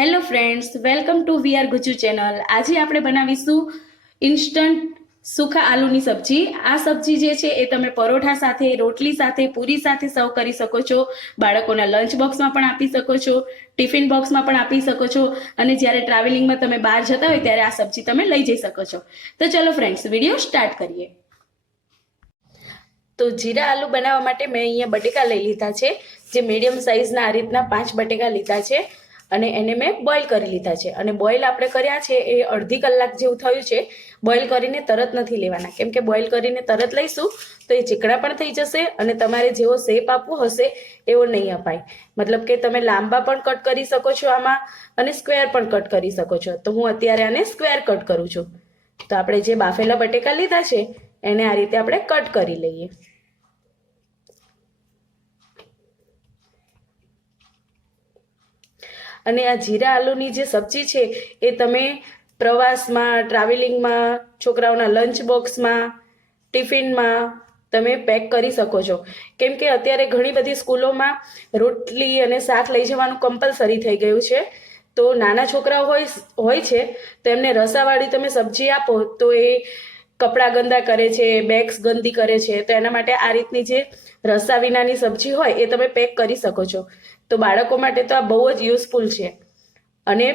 Hello friends, welcome to VR Gujju channel. આજે આપણે બનાવીશું ઇન્સ્ટન્ટ સૂખા આલુની સબ્જી। આ સબ્જી જે છે એ તમે પરોઠા સાથે, રોટલી સાથે, પૂરી સાથે સર્વ કરી શકો છો। બાળકોના લંચ બોક્સમાં પણ આપી શકો છો, ટિફિન બોક્સમાં પણ આપી શકો છો અને જ્યારે ટ્રાવેલિંગમાં તમે બહાર જતા હોય ત્યારે આ સબ્જી તમે લઈ જઈ શકો છો। તો ચલો ફ્રેન્ડ્સ, વિડીયો સ્ટાર્ટ કરીએ। તો જીરા આલુ બનાવવા માટે મેં અહીંયા બટેકા લઈ લીધા છે, જે મીડિયમ સાઇઝના આ રીતના 5 બટેકા લીધા છે અને એને મેં બોઇલ કરી લીધા છે। અને બોઇલ આપણે કર્યા છે એ અડધી કલાક જેવું થયું છે। બોઇલ કરીને તરત નથી લેવાના, કેમ કે બોઇલ કરીને તરત લઈશું તો એ ચીકણા પણ થઈ જશે અને તમારે જેવો શેપ આપવો હશે એવો નહીં અપાય। મતલબ કે તમે લાંબા પણ કટ કરી શકો છો આમાં અને સ્ક્વેર પણ કટ કરી શકો છો। તો હું અત્યારે આને સ્ક્વેર કટ કરું છું। તો આપણે જે બાફેલા બટેકા લીધા છે એને આ રીતે આપણે કટ કરી લઈએ। અને આ જીરા આલુની જે સબ્જી છે એ તમે પ્રવાસમાં, ટ્રાવેલિંગમાં, છોકરાઓના લંચ બોક્સમાં, ટિફિનમાં તમે પેક કરી શકો છો। કેમ કે અત્યારે ઘણી બધી સ્કૂલોમાં રોટલી અને શાક લઈ જવાનું કમ્પલસરી થઈ ગયું છે। તો નાના છોકરાઓ હોય છે તો એમને રસાવાળી તમે સબ્જી આપો તો એ કપડાં ગંદા કરે છે, બેગ્સ ગંદી કરે છે। તો એના માટે આ રીતની જે રસા વિનાની સબ્જી હોય એ તમે પેક કરી શકો છો। તો બાળકો માટે તો આ બહુ જ યુઝફુલ છે અને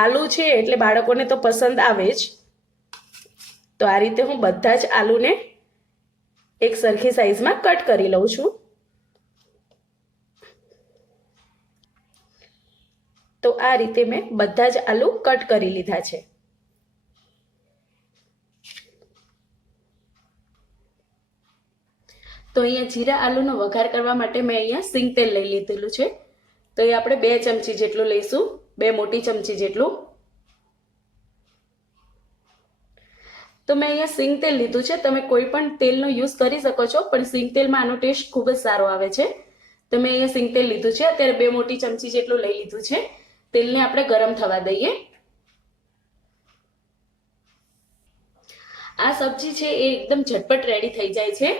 આલુ છે એટલે બાળકોને તો પસંદ આવે જ। તો આ રીતે હું બધા જ આલુને એક સરખી સાઈઝમાં કટ કરી લઉં છું। તો આ રીતે મેં બધા જ આલુ કટ કરી લીધા છે। તો અહીંયા જીરા આલુનો વઘાર કરવા માટે મેં અહીંયા સિંગ તેલ લઈ લીધેલું છે। તો એ આપણે 2 ચમચી જેટલું લઈશું, 2 મોટી ચમચી જેટલું। તો મેં અહીંયા સિંગ તેલ લીધું છે, તમે કોઈ પણ તેલનો યુઝ કરી શકો છો, પણ સિંગ તેલમાં આનો ટેસ્ટ ખૂબ જ સારો આવે છે। તો મેં અહીંયા સિંગ તેલ લીધું છે, અત્યારે 2 મોટી ચમચી જેટલું લઈ લીધું છે। તેલને આપણે ગરમ થવા દઈએ। આ સબ્જી છે એ એકદમ ઝટપટ રેડી થઈ જાય છે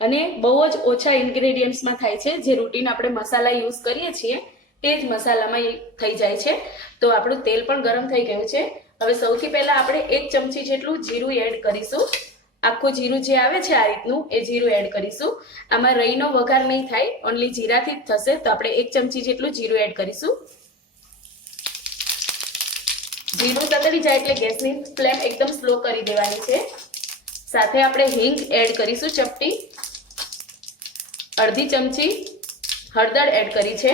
અને બહુ જ ઓછા ઇન્ગ્રેડિયન્ટ્સમાં થાય છે। જે રૂટીન આપણે મસાલા યુઝ કરીએ છીએ એ જ મસાલામાં થઈ જાય છે। તો આપણું તેલ પણ ગરમ થઈ ગયું છે। હવે સૌથી પહેલા આપણે 1 ચમચી જેટલું જીરું એડ કરીશું। આખું જીરું જે આવે છે આ રીતનું એ જીરું એડ કરીશું। આમાં રઈનો વઘાર નહીં થાય, ઓનલી જીરાથી જ થશે। તો આપણે 1 ચમચી જેટલું જીરું એડ કરીશું। જીરું તતડી જાય એટલે ગેસની ફ્લેમ એકદમ સ્લો કરી દેવાની છે। સાથે આપણે હિંગ એડ કરીશું ચપટી, અડધી ચમચી હળદર એડ કરી છે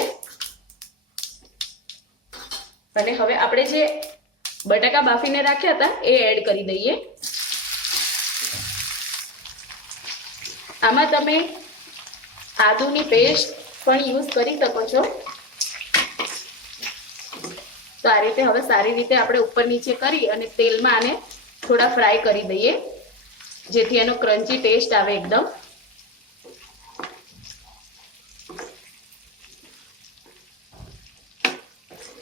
અને હવે આપણે જે બટાકા બાફીને રાખ્યા હતા એ એડ કરી દઈએ। આમાં તમે આદુની પેસ્ટ પણ યુઝ કરી શકો છો। તો આ રીતે હવે સારી રીતે આપણે ઉપર નીચે કરી અને તેલમાં આને થોડા ફ્રાય કરી દઈએ, જેથી એનો ક્રન્ચી ટેસ્ટ આવે એકદમ।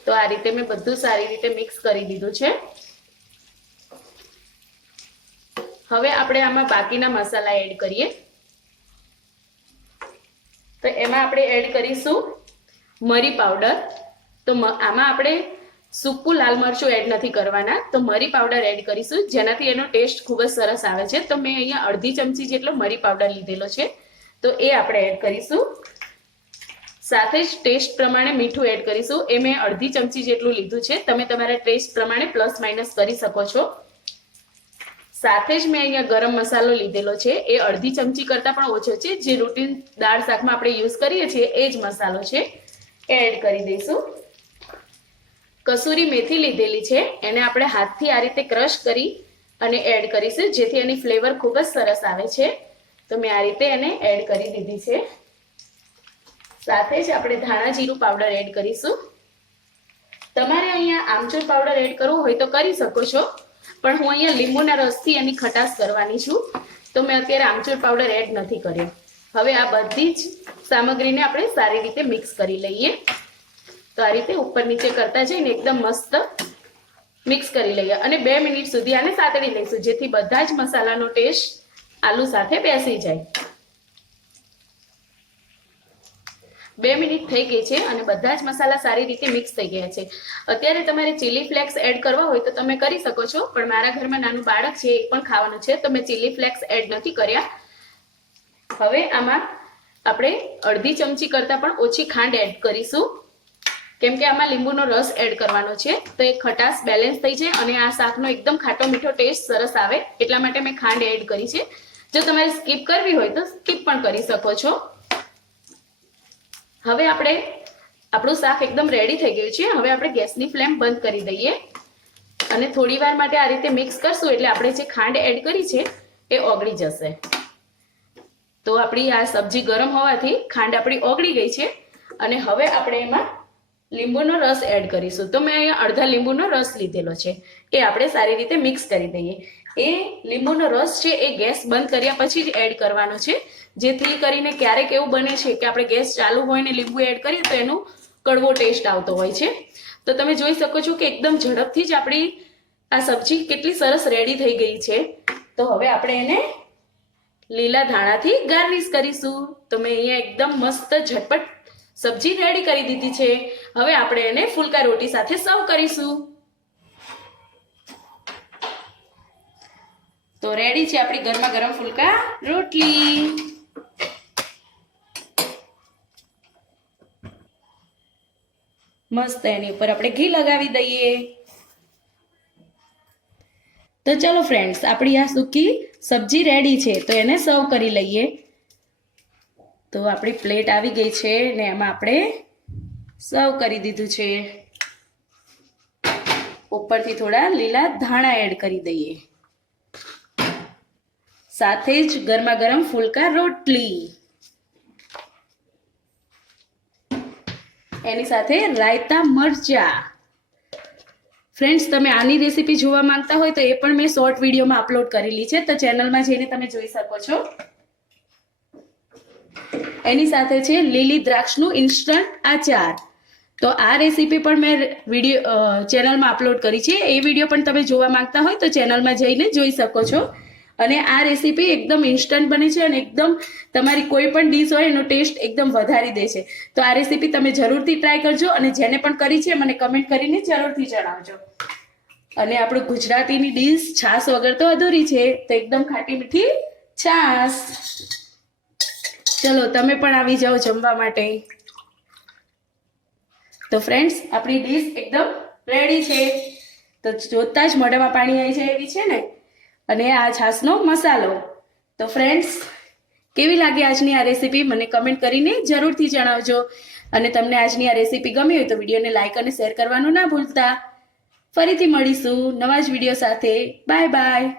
તો આ રીતે મેં બધું સારી રીતે મિક્સ કરી દીધું છે। હવે આપણે આમાં બાકીના મસાલા એડ કરીએ। તો એમાં આપણે એડ કરીશું મરી પાવડર। તો આમાં આપણે સૂકું લાલ મરચું એડ નથી કરવાના, તો મરી પાવડર એડ કરીશું, જેનાથી એનો ટેસ્ટ ખૂબ જ સરસ આવે છે। તો મેં અહીંયા અડધી ચમચી જેટલો મરી પાવડર લીધેલો છે, તો એ આપણે એડ કરીશું। સાથે જ ટેસ્ટ પ્રમાણે મીઠું એડ કરીશું, એ મેં અડધી ચમચી જેટલું લીધું છે। તમે તમારા ટેસ્ટ પ્રમાણે પ્લસ માઇનસ કરી શકો છો। સાથે જ મેં અહીંયા ગરમ મસાલો લીધેલો છે, એ અડધી ચમચી કરતાં પણ ઓછો છે। જે રૂટીન દાળ શાકમાં આપણે યુઝ કરીએ છીએ એ જ મસાલો છે, એ એડ કરી દઈશું। કસૂરી મેથી લીધેલી છે, એને આપણે હાથથી આ રીતે ક્રશ કરી અને એડ કરીશું, જેથી એની ફ્લેવર ખૂબ જ સરસ આવે છે। તો મેં આ રીતે એને એડ કરી દીધી છે। સાથે જ આપણે ધાણા જીરું પાવડર એડ કરીશું। તમારે અહીંયા આમચૂર પાવડર એડ કરવો હોય તો કરી શકો છો, પણ હું અહીંયા લીંબુના રસથી એની ખટાશ કરવાની છું, તો મેં અત્યારે આમચૂર પાવડર એડ નથી કર્યો। હવે આ બધી જ સામગ્રીને આપણે સારી રીતે મિક્સ કરી લઈએ। તો આ રીતે ઉપર નીચે કરતા જઈને એકદમ મસ્ત મિક્સ કરી લઈએ અને 2 મિનિટ સુધી આને સાતળી લઈશું, જેથી બધા જ મસાલાનો ટેસ્ટ આલુ સાથે બેસી જાય। 2 મિનિટ થઈ ગઈ છે અને બધા જ મસાલા સારી રીતે મિક્સ થઈ ગયા છે. અત્યારે તમારે ચીલી ફ્લેક્સ એડ કરવા હોય તો તમે કરી શકો છો, પણ મારા ઘરમાં નાનું બાળક છે એ પણ ખાવાનું છે તો મેં ચીલી ફ્લેક્સ એડ નથી કર્યા. હવે આમાં આપણે અડધી ચમચી કરતાં પણ ઓછી ખાંડ એડ કરીશું, કેમ કે આમાં લીંબુનો રસ એડ કરવાનો છે તો એ ખટાશ બેલેન્સ થઈ જાય અને આ શાકનો એકદમ ખાટો મીઠો ટેસ્ટ સરસ આવે, એટલા માટે મેં ખાંડ એડ કરી છે. જો તમારે સ્કીપ કરવી હોય તો સ્કીપ પણ કરી શકો છો. હવે આપણું શાક એકદમ રેડી થઈ ગયું છે. હવે આપણે ગેસની ફ્લેમ બંધ કરી દઈએ અને થોડી વાર માટે આ રીતે મિક્સ કરશું એટલે આપણે જે ખાંડ એડ કરી છે એ ઓગળી જશે. તો આપણી આ સબ્જી ગરમ હોવાથી ખાંડ આપણી ઓગળી ગઈ છે અને હવે આપણે એમાં લીંબુનો રસ એડ કરીશું. તો મેં અહીંયા અડધા લીંબુનો રસ લીધેલો છે, એ આપણે સારી રીતે મિક્સ કરી દઈએ. એ લીંબુનો રસ છે એ ગેસ બંધ કર્યા પછી જ એડ કરવાનો છે, જેથી કરીને ક્યારેક એવું બને છે કે આપણે ગેસ ચાલુ હોય ને લીંબુ એડ કરીએ તો એનું કડવો ટેસ્ટ આવતો હોય છે. તો તમે જોઈ શકો છો કે એકદમ ઝડપથી જ આપણી આ સબ્જી કેટલી સરસ રેડી થઈ ગઈ છે. તો હવે આપણે એને લીલા ધાણાથી ગાર્નિશ કરીશું. તો મેં અહીંયા એકદમ મસ્ત ઝટપટ સબ્જી રેડી કરી દીધી છે. હવે આપણે એને ફુલકા રોટી સાથે સર્વ કરીશું. તો રેડી છે આપણી ગરમા ગરમ ફુલકા રોટલી. મસ્ત એની ઉપર આપણે ઘી લગાવી દઈએ. તો ચલો ફ્રેન્ડ્સ, આપણી આ સૂકી સબ્જી રેડી છે તો એને સર્વ કરી લઈએ. તો આપણી પ્લેટ આવી ગઈ છે ને એમાં આપણે સર્વ કરી દીધું છે. ઉપરથી થોડા લીલા ધાણા એડ કરી દઈએ, સાથે જ ગરમા ગરમ ફુલકા રોટલી, એની સાથે રાયતા મરચા. ફ્રેન્ડ્સ, તમે આની રેસીપી જોવા માંગતા હોય તો એ પણ મેં શોર્ટ વિડીયોમાં અપલોડ કરેલી છે, તો ચેનલમાં જઈને તમે જોઈ શકો છો. એની સાથે છે લીલી દ્રાક્ષનું ઇન્સ્ટન્ટ આચાર. તો આ રેસીપી પણ મેં ચેનલમાં અપલોડ કરી છે, એ વિડીયો પણ તમે જોવા માંગતા હોય તો ચેનલમાં જઈને જોઈ શકો છો. અને આ રેસીપી એકદમ ઇન્સ્ટન્ટ બને છે અને એકદમ તમારી કોઈ પણ ડીશ હોય એનો ટેસ્ટ એકદમ વધારી દે છે. તો આ રેસીપી તમે જરૂરથી ટ્રાય કરજો અને જેને પણ કરી છે મને કમેન્ટ કરીને જરૂરથી જણાવજો. અને આપણું ગુજરાતીની ડીશ છાશ વગર તો અધૂરી છે, તો એકદમ ખાટી મીઠી છાશ. ચલો તમે પણ આવી જાઓ જમવા માટે. તો ફ્રેન્ડ્સ, આપણી ડીશ એકદમ રેડી છે. તો જોતા જ મોઢામાં પાણી આવી જાય એવી છે ને. અને આ છાશનો મસાલો. તો ફ્રેન્ડ્સ, કેવી લાગી આજની આ રેસીપી મને કમેન્ટ કરીને જરૂરથી જણાવજો. અને તમને આજની આ રેસીપી ગમી હોય તો વિડીયોને લાઇક અને શેર કરવાનું ના ભૂલતા. ફરીથી મળીશું નવા જ વિડીયો સાથે. Bye bye.